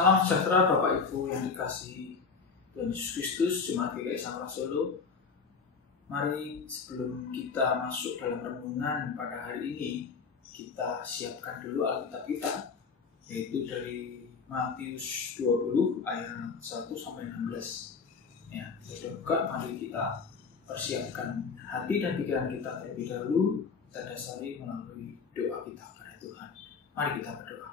Salam sejahtera Bapak Ibu yang dikasihi Tuhan Yesus Kristus, Jemaat GKI Sangra Solo. Mari sebelum kita masuk dalam renungan pada hari ini, kita siapkan dulu Alkitab kita, yaitu dari Matius 20 ayat 1-16. Ya, kita buka, mari kita persiapkan hati dan pikiran kita terlebih dahulu, kita dasari melalui doa kita kepada Tuhan. Mari kita berdoa.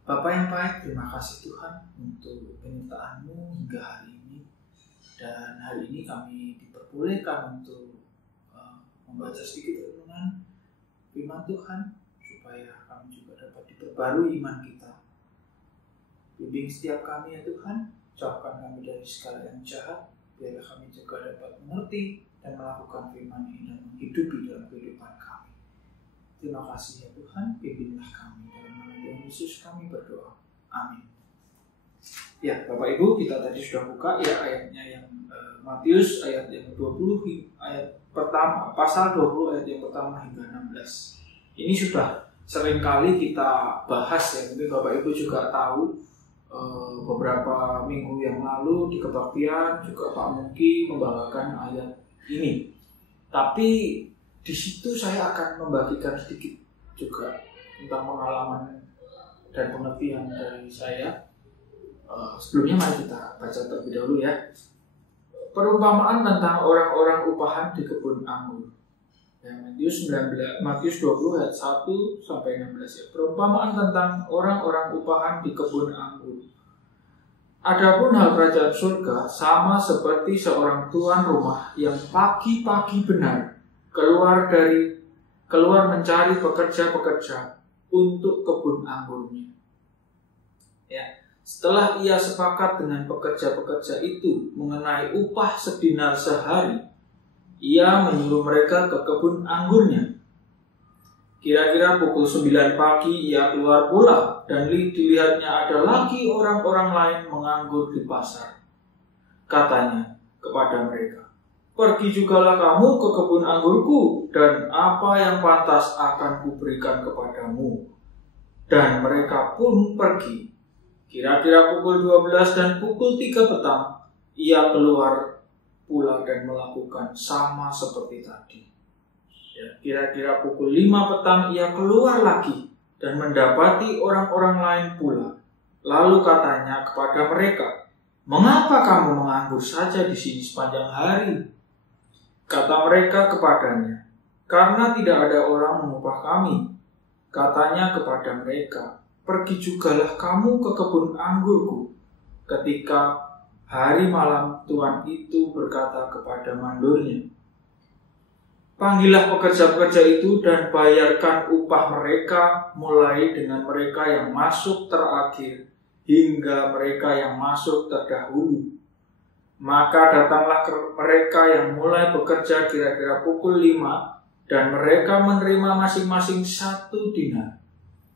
Bapa yang baik, terima kasih Tuhan untuk penyertaan-Mu hingga hari ini. Dan hari ini kami diperbolehkan untuk membaca sedikit renungan firman Tuhan, supaya kami juga dapat diperbarui iman kita. Bimbing setiap kami ya Tuhan, jauhkan kami dari segala yang jahat, biar kami juga dapat mengerti dan melakukan firman ini dan menghidupi dalam kehidupan kami. Terima kasih ya Tuhan, bimbinglah kami. Dalam nama Tuhan Yesus kami berdoa. Amin. Ya, Bapak Ibu, kita tadi sudah buka ya ayatnya yang Matius ayat yang 20 ayat pertama, pasal 20 ayat yang pertama hingga 16. Ini sudah sering kali kita bahas ya, mungkin Bapak Ibu juga tahu beberapa minggu yang lalu di kebaktian juga Pak Muki membawakan ayat ini. Tapi di situ saya akan membagikan sedikit juga tentang pengalaman dan pengertian dari saya. Sebelumnya mari kita baca terlebih dahulu ya. Perumpamaan tentang orang-orang upahan di kebun anggur. Ya, Matius 20 ayat 1-16 ya. Perumpamaan tentang orang-orang upahan di kebun anggur. Adapun hal kerajaan surga sama seperti seorang tuan rumah yang pagi-pagi benar keluar mencari pekerja-pekerja untuk kebun anggurnya. Ya, setelah ia sepakat dengan pekerja-pekerja itu mengenai upah sedinar sehari, ia menyuruh mereka ke kebun anggurnya. Kira-kira pukul 9 pagi ia keluar pula, dan dilihatnya ada lagi orang-orang lain menganggur di pasar. Katanya kepada mereka, "Pergi jugalah kamu ke kebun anggurku, dan apa yang pantas akan kuberikan kepadamu." Dan mereka pun pergi. Kira-kira pukul 12 dan pukul 3 petang, ia keluar pula dan melakukan sama seperti tadi. Ya, kira-kira pukul 5 petang ia keluar lagi dan mendapati orang-orang lain pula. Lalu katanya kepada mereka, "Mengapa kamu menganggur saja di sini sepanjang hari?" Kata mereka kepadanya, "Karena tidak ada orang mengupah kami." Katanya kepada mereka, "Pergi jugalah kamu ke kebun anggurku." Ketika hari malam, tuan itu berkata kepada mandornya, "Panggillah pekerja-pekerja itu dan bayarkan upah mereka, mulai dengan mereka yang masuk terakhir hingga mereka yang masuk terdahulu." Maka datanglah mereka yang mulai bekerja kira-kira pukul 5, dan mereka menerima masing-masing 1 dinar.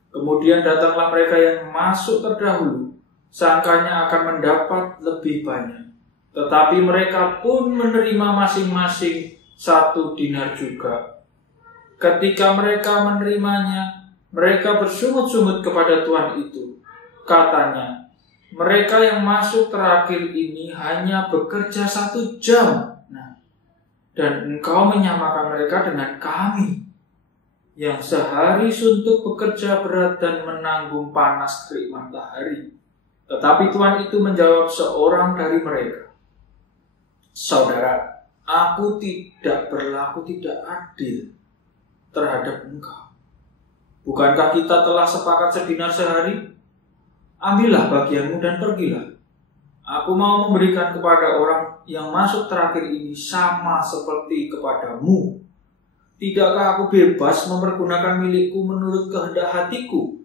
Kemudian datanglah mereka yang masuk terdahulu, sangkanya akan mendapat lebih banyak. Tetapi mereka pun menerima masing-masing 1 dinar juga. Ketika mereka menerimanya, mereka bersungut-sungut kepada tuan itu. Katanya, "Mereka yang masuk terakhir ini hanya bekerja 1 jam. Dan engkau menyamakan mereka dengan kami, yang sehari suntuk bekerja berat dan menanggung panas terik matahari." Tetapi tuan itu menjawab seorang dari mereka, "Saudara, aku tidak berlaku tidak adil terhadap engkau. Bukankah kita telah sepakat sedinar sehari? Ambillah bagianmu dan pergilah. Aku mau memberikan kepada orang yang masuk terakhir ini sama seperti kepadamu. Tidakkah aku bebas mempergunakan milikku menurut kehendak hatiku?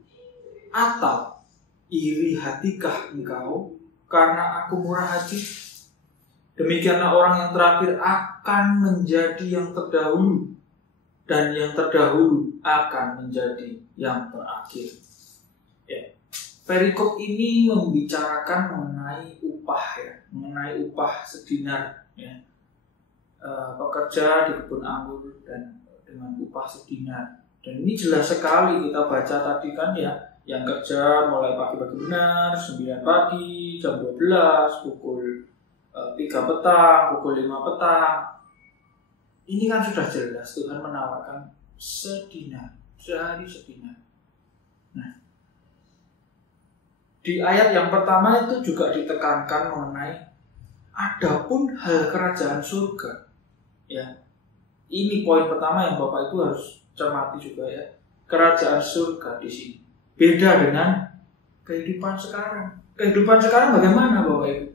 Atau iri hatikah engkau karena aku murah hati? Demikianlah orang yang terakhir akan menjadi yang terdahulu, dan yang terdahulu akan menjadi yang terakhir." Ya. Perikop ini membicarakan mengenai upah ya, mengenai upah sedinar ya. Pekerja di kebun anggur dan dengan upah sedinar. Dan ini jelas sekali kita baca tadi kan ya, yang kerja mulai pagi-pagi benar, 9 pagi, jam 12, pukul 3 petang, pukul 5 petang. Ini kan sudah jelas Tuhan menawarkan sedinar, sehari sedinar. Nah, di ayat yang pertama itu juga ditekankan mengenai adapun hal kerajaan surga. Ya, ini poin pertama yang Bapak Ibu harus cermati juga ya. Kerajaan surga di sini beda dengan kehidupan sekarang. Kehidupan sekarang bagaimana Bapak Ibu?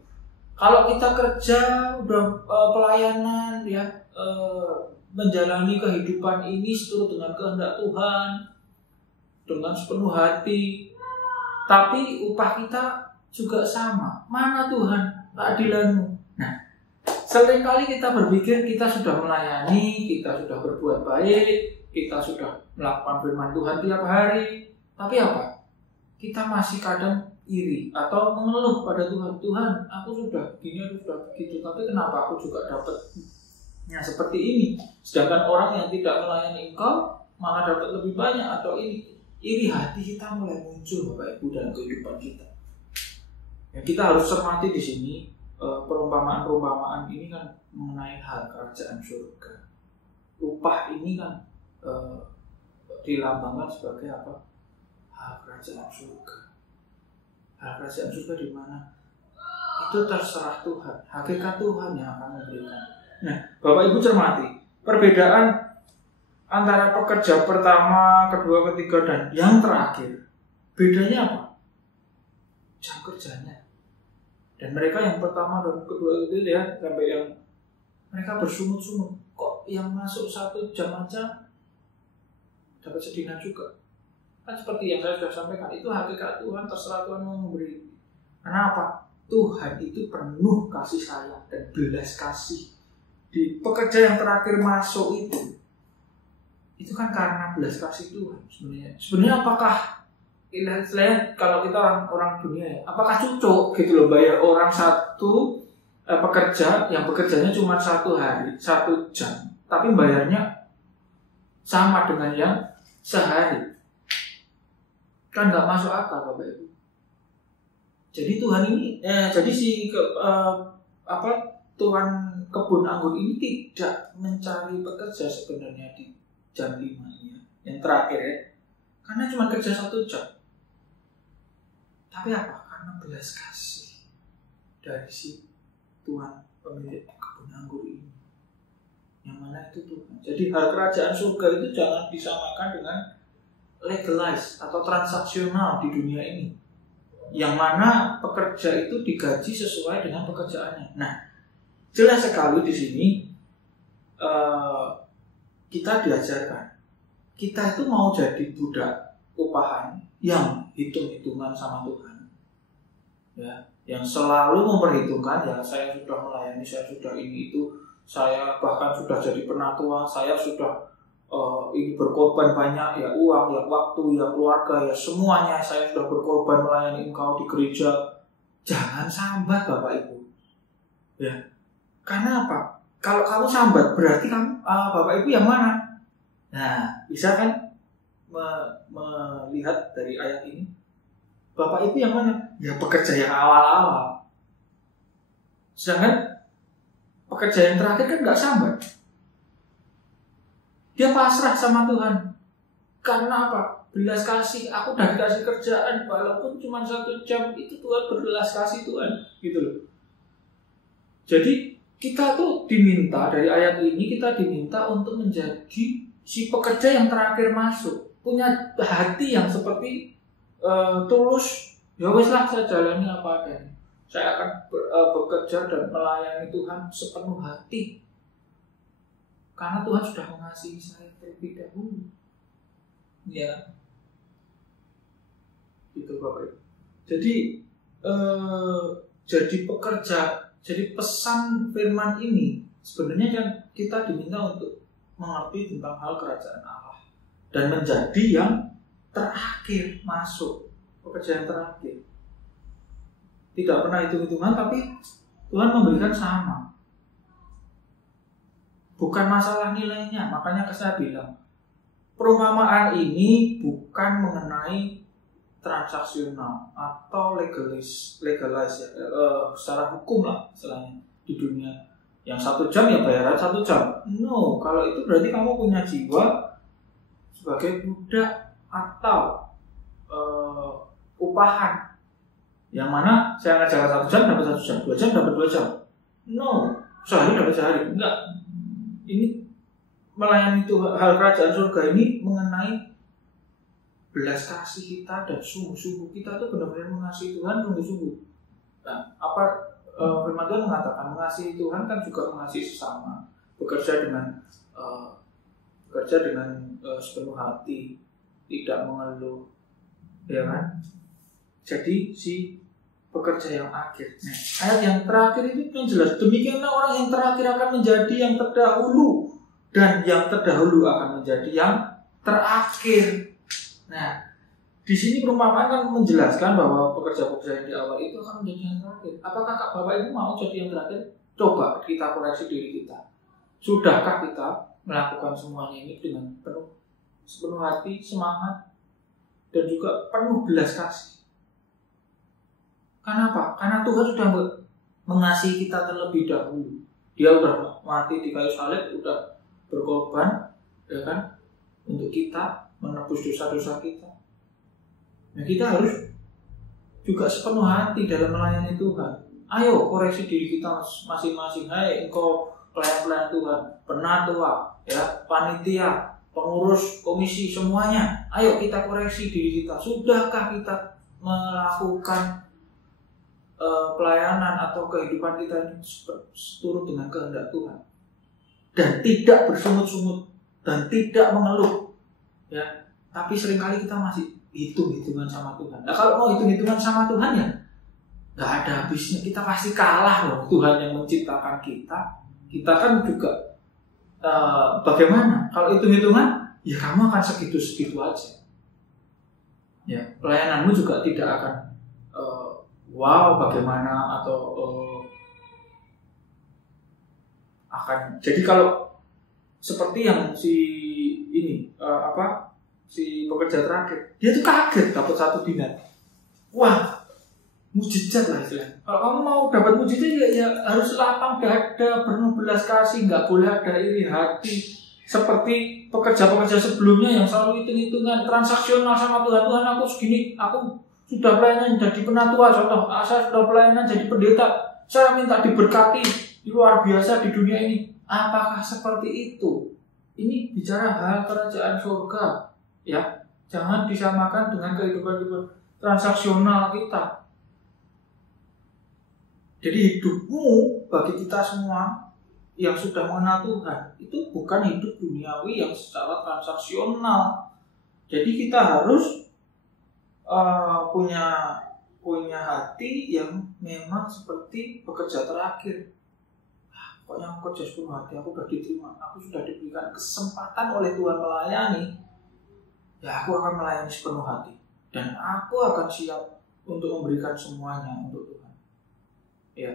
Kalau kita kerja udah pelayanan ya, menjalani kehidupan ini seturut dengan kehendak Tuhan dengan sepenuh hati, tapi upah kita juga sama. Mana Tuhan keadilanmu? Nah, seringkali kita berpikir kita sudah melayani, kita sudah berbuat baik, kita sudah melakukan firman Tuhan tiap hari, tapi apa? Kita masih kadang iri atau mengeluh pada Tuhan. Tuhan, aku sudah gini, aku sudah begitu, tapi kenapa aku juga dapatnya seperti ini? Sedangkan orang yang tidak melayani Engkau malah dapat lebih banyak, atau ini iri hati kita mulai muncul Bapak Ibu dalam kehidupan kita. Ya, kita harus cermati di sini perumpamaan-perumpamaan ini kan mengenai hal kerajaan surga. Upah ini kan dilambangkan sebagai apa? Hal kerajaan surga. Hal kerajaan surga di mana? Itu terserah Tuhan, hakikat Tuhan yang akan memberikan. Nah, Bapak Ibu cermati perbedaan antara pekerja pertama, kedua, ketiga, dan yang terakhir. Bedanya apa? Jam kerjanya. Dan mereka yang pertama dan kedua itu ya, sampai yang mereka bersungut-sungut. Kok yang masuk 1 jam aja dapat sedinar juga? Kan seperti yang saya sudah sampaikan, itu hakikat Tuhan, terserah Tuhan mau memberi. Kenapa? Tuhan itu penuh kasih sayang dan belas kasih. Di pekerja yang terakhir masuk itu kan karena belas kasih Tuhan sebenarnya. Sebenarnya apakah istilahnya kalau kita orang dunia ya, apakah cocok gitu loh bayar orang satu pekerja yang bekerjanya cuma 1 hari, 1 jam, tapi bayarnya sama dengan yang sehari? Kan nggak masuk akal Bapak Ibu. Jadi Tuhan ini, jadi Tuhan kebun anggur ini tidak mencari pekerja sebenarnya di jam 5 ini ya, yang terakhir ya, karena cuma kerja 1 jam. Tapi apa? Karena belas kasih dari si Tuhan pemilik kebun anggur ini, yang mana itu Tuhan. Jadi hal kerajaan surga itu jangan disamakan dengan legalize atau transaksional di dunia ini, yang mana pekerja itu digaji sesuai dengan pekerjaannya. Nah, jelas sekali di sini kita diajarkan, kita itu mau jadi budak upahan yang hitung-hitungan sama Tuhan, ya, yang selalu memperhitungkan, ya saya sudah melayani, saya sudah ini itu, saya bahkan sudah jadi penatua, saya sudah ini berkorban banyak, ya uang, ya waktu, ya keluarga, ya semuanya saya sudah berkorban melayani Engkau di gereja. Jangan sambat Bapak Ibu, ya, karena apa? Kalau kamu sambat berarti kamu Bapak Ibu yang mana? Nah, bisa kan melihat dari ayat ini, Bapak Ibu yang mana? Ya pekerja yang awal-awal. Sedangkan pekerja yang terakhir kan nggak sambat. Dia pasrah sama Tuhan. Karena apa? Belas kasih. Aku udah dikasih kerjaan, walaupun cuma 1 jam, itu Tuhan berbelas kasih Tuhan, gitu loh. Jadi kita tuh diminta, dari ayat ini kita diminta untuk menjadi si pekerja yang terakhir masuk, punya hati yang seperti tulus. Ya wes lah, saya jalani apa adanya. Saya akan bekerja dan melayani Tuhan sepenuh hati, karena Tuhan sudah mengasihi saya terlebih dahulu. Ya, gitu Bapak Ibu. Jadi jadi pekerja. Jadi pesan firman ini sebenarnya kan kita diminta untuk mengerti tentang hal kerajaan Allah dan menjadi yang terakhir masuk, pekerjaan terakhir. Tidak pernah hitung-hitungan, tapi Tuhan memberikan sama. Bukan masalah nilainya, makanya saya bilang perumpamaan ini bukan mengenai transaksional atau legalize ya, secara hukum lah istilahnya di dunia. Yang 1 jam ya bayaran 1 jam. No, kalau itu berarti kamu punya jiwa sebagai budak atau upahan. Yang mana saya ngajar 1 jam dapat 1 jam, 2 jam dapat 2 jam. No, sehari dapat sehari. Enggak. Ini melayani Tuhan, hal kerajaan surga ini mengenai belas kasih kita dan sungguh-sungguh kita tuh benar-benar mengasihi Tuhan sungguh-sungguh. Nah, firman Tuhan mengatakan mengasihi Tuhan kan juga mengasihi sesama, bekerja dengan sepenuh hati, tidak mengeluh, ya kan? Jadi si pekerja yang akhir. Nah, ayat yang terakhir itu yang jelas. Demikianlah orang yang terakhir akan menjadi yang terdahulu, dan yang terdahulu akan menjadi yang terakhir. Nah, di sini perumpamaan kan menjelaskan bahwa pekerja-pekerja yang di awal itu akan menjadi yang terakhir. Apakah Bapak Ibu mau jadi yang terakhir? Coba kita koreksi diri kita. Sudahkah kita melakukan semuanya ini dengan sepenuh hati, semangat, dan juga penuh belas kasih? Kenapa? Karena Tuhan sudah mengasihi kita terlebih dahulu. Dia sudah mati di kayu salib, sudah berkorban, ya kan, untuk kita menebus dosa-dosa kita. Nah, kita harus juga sepenuh hati dalam melayani Tuhan. Ayo koreksi diri kita masing-masing. Hai engkau pelayan-pelayan Tuhan, penatua, ya, panitia, pengurus komisi, semuanya. Ayo kita koreksi diri kita. Sudahkah kita melakukan pelayanan atau kehidupan kita ini turut dengan kehendak Tuhan? Dan tidak bersungut-sungut dan tidak mengeluh, ya. Tapi seringkali kita masih hitung-hitungan sama Tuhan. Nah, kalau mau hitung-hitungan sama Tuhan ya nggak ada habisnya. Kita pasti kalah loh. Tuhan yang menciptakan kita. Kita kan juga bagaimana? Kalau hitung-hitungan ya kamu akan segitu-segitu aja. Ya, pelayananmu juga tidak akan wow bagaimana atau akan. Jadi kalau seperti yang si pekerja terakhir, dia tuh kaget dapat 1 dinar. Wah, mujizat lah istilahnya. Kalau kamu mau dapat mujizat ya harus lapang dada, penuh belas kasih, nggak boleh ada iri hati. Seperti pekerja-pekerja sebelumnya yang selalu hitung-hitungan transaksional sama Tuhan. Tuhan, aku segini, aku sudah pelayanan jadi penatua, contoh, saya sudah pelayanan jadi pendeta, saya minta diberkati luar biasa di dunia ini. Apakah seperti itu? Ini bicara hal kerajaan surga, ya. Jangan disamakan dengan kehidupan transaksional kita. Jadi hidupmu bagi kita semua yang sudah mengenal Tuhan itu bukan hidup duniawi yang secara transaksional. Jadi kita harus punya hati yang memang seperti pekerja terakhir. Pokoknya aku kerja sepenuh hati, aku sudah diterima, aku sudah diberikan kesempatan oleh Tuhan melayani, ya aku akan melayani sepenuh hati. Dan aku akan siap untuk memberikan semuanya untuk Tuhan. Ya,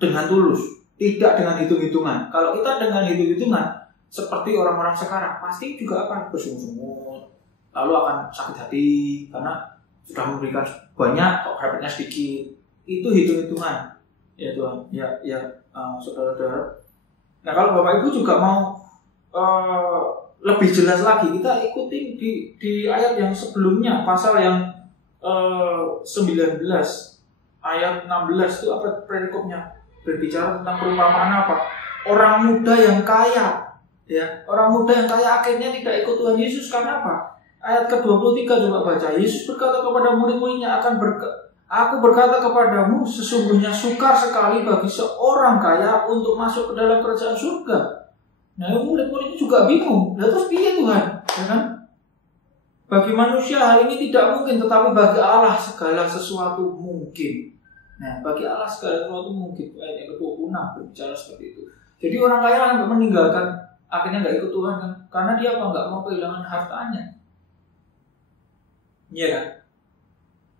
dengan tulus, tidak dengan hitung-hitungan. Kalau kita dengan hitung-hitungan, seperti orang-orang sekarang, pasti juga akan bersungut-sungut, lalu akan sakit hati, karena sudah memberikan banyak, kok dapatnya sedikit. Itu hitung-hitungan. Ya Tuhan, ya saudara-saudara. Nah, kalau Bapak Ibu juga mau lebih jelas lagi, kita ikutin di ayat yang sebelumnya, pasal yang 19 ayat 16 itu apa perikopnya? Berbicara tentang perumpamaan apa? Orang muda yang kaya, ya, orang muda yang kaya akhirnya tidak ikut Tuhan Yesus karena apa? Ayat ke-23 coba baca. Yesus berkata kepada murid-muridnya, Aku berkata kepadamu, sesungguhnya sukar sekali bagi seorang kaya untuk masuk ke dalam kerajaan surga. Nah, murid-murid itu juga bingung. Nah, terus piye Tuhan? Ya kan? Bagi manusia hal ini tidak mungkin, tetapi bagi Allah segala sesuatu mungkin. Nah, bagi Allah segala sesuatu mungkin. Ayat yang ke-26 berbicara seperti itu. Jadi orang kaya nggak meninggalkan, akhirnya nggak ikut Tuhan kan? Karena dia apa? Nggak mau kehilangan hartanya. Iya kan?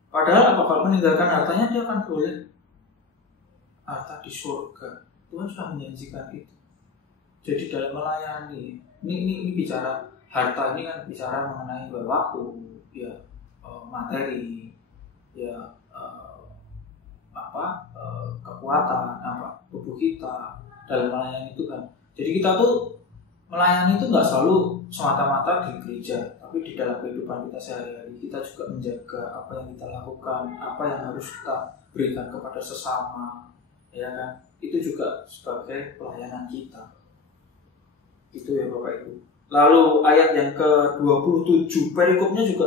Padahal apa kalau meninggalkan hartanya dia akan boleh harta di surga. Tuhan sudah menjanjikan itu. Jadi dalam melayani, ini bicara harta, ini kan bicara mengenai waktu, ya, materi, ya kekuatan, tubuh kita dalam melayani Tuhan. Jadi kita tuh melayani itu nggak selalu semata-mata di gereja, tapi di dalam kehidupan kita sehari-hari kita juga menjaga apa yang kita lakukan, apa yang harus kita berikan kepada sesama, ya kan? Itu juga sebagai pelayanan kita. Itu ya Bapak Ibu. Lalu ayat yang ke-27 perikopnya juga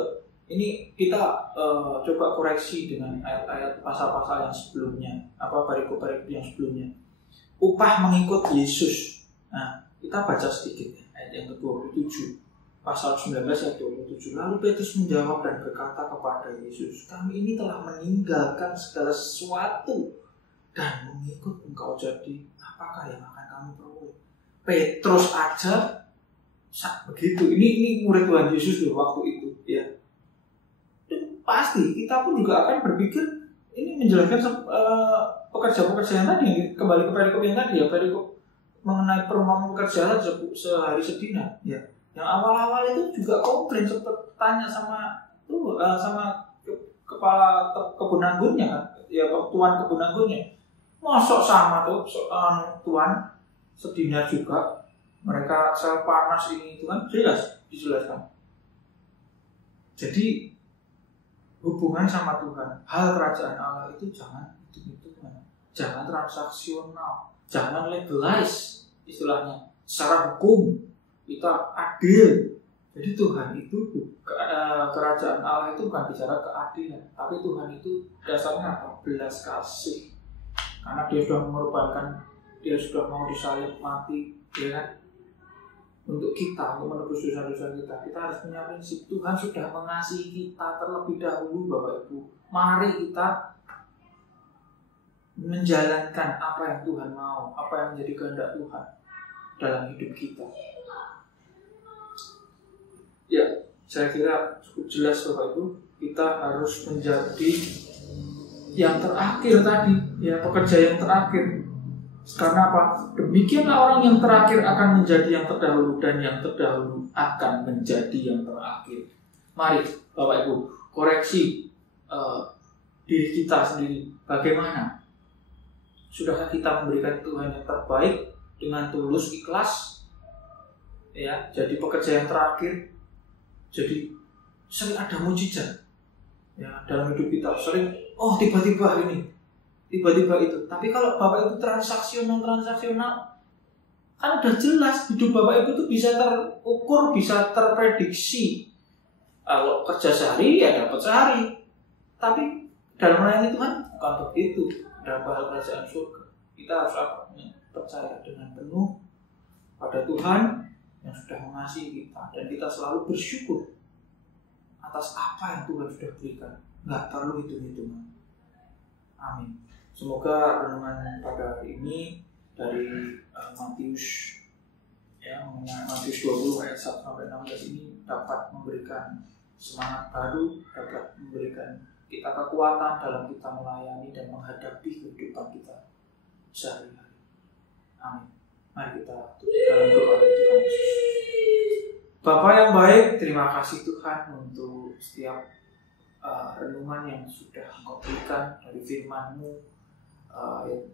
ini kita coba koreksi dengan ayat-ayat pasal-pasal yang sebelumnya, perikop-perikop yang sebelumnya. Upah mengikut Yesus. Nah, kita baca sedikit ayat yang ke-27 pasal 19 ayat 27. Lalu Petrus menjawab dan berkata kepada Yesus, kami ini telah meninggalkan segala sesuatu dan mengikut Engkau, jadi apakah yang akan kami peroleh? Petrus aja begitu. Ini murid Tuhan Yesus di waktu itu, ya. Dan pasti kita pun juga akan berpikir ini menjelaskan pekerja-pekerja yang tadi, kembali ke perikop yang tadi, ya, perikop mengenai perumpamaan pekerjaan sehari sedinar, ya. Yang awal-awal itu juga komplain, sempat tanya sama kepala kebun anggurnya, kan, ya, tuan kebun anggurnya, mosok sama tuh tuan sedinar juga, mereka sel panas ini itu kan dijelaskan. Jadi hubungan sama Tuhan, hal kerajaan Allah itu jangan hitung-hitungan, jangan transaksional, jangan legalize, istilahnya secara hukum kita adil. Jadi Tuhan itu kerajaan Allah itu bukan bicara keadilan, tapi Tuhan itu dasarnya apa? Belas kasih. Karena Dia sudah mengorbankan, Dia sudah mau disalib mati, ya kan? Untuk kita, untuk menebus dosa-dosa kita, kita harus punya prinsip Tuhan sudah mengasihi kita terlebih dahulu, Bapak Ibu. Mari kita menjalankan apa yang Tuhan mau, apa yang menjadi kehendak Tuhan dalam hidup kita. Ya, saya kira cukup jelas Bapak Ibu. Kita harus menjadi yang terakhir tadi, ya, pekerja yang terakhir. Karena apa? Demikianlah orang yang terakhir akan menjadi yang terdahulu, dan yang terdahulu akan menjadi yang terakhir. Mari Bapak Ibu koreksi diri kita sendiri. Bagaimana? Sudahkah kita memberikan Tuhan yang terbaik dengan tulus, ikhlas? Ya, jadi pekerja yang terakhir. Jadi sering ada mujizat, ya, dalam hidup kita. Sering, tiba-tiba ini, tiba-tiba itu. Tapi kalau Bapak Ibu transaksional, kan udah jelas hidup Bapak Ibu itu bisa terukur, bisa terprediksi. Kalau kerja sehari ya dapat sehari. Tapi dalam melayani Tuhan bukan begitu. Dalam hal kerajaan surga kita harus percaya dengan penuh pada Tuhan yang sudah mengasihi kita, dan kita selalu bersyukur atas apa yang Tuhan sudah berikan. Nggak perlu hitung-hitungan. Amin. Semoga renungan pada hari ini dari Matius 20 ayat 1 sampai 16 ini dapat memberikan semangat baru, dapat memberikan kita kekuatan dalam kita melayani dan menghadapi kehidupan kita sehari-hari. Amin. Mari kita tutup dalam doa Tuhan Yesus. Bapa yang baik, terima kasih Tuhan untuk setiap renungan yang sudah Engkau berikan dari firman-Mu.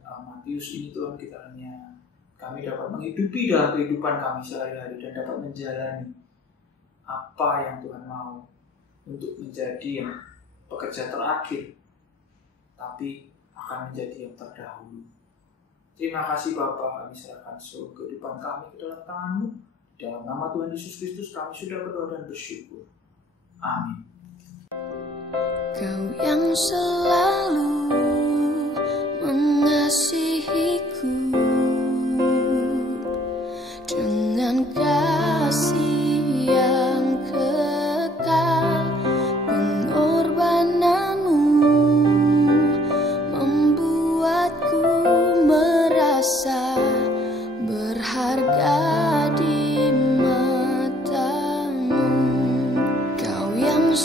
Matius ini Tuhan, kiranya kami dapat menghidupi dalam kehidupan kami sehari-hari dan dapat menjalani apa yang Tuhan mau untuk menjadi yang pekerja terakhir, tapi akan menjadi yang terdahulu. Terima kasih Bapa, kami serahkan seluruh kehidupan kami ke dalam tangan-Mu. Dalam nama Tuhan Yesus Kristus kami sudah berdoa dan bersyukur. Amin. Kau yang selalu mengasihiku dengan kasih yang kekal, pengorbananmu membuatku merasa berharga di matamu. Kau yang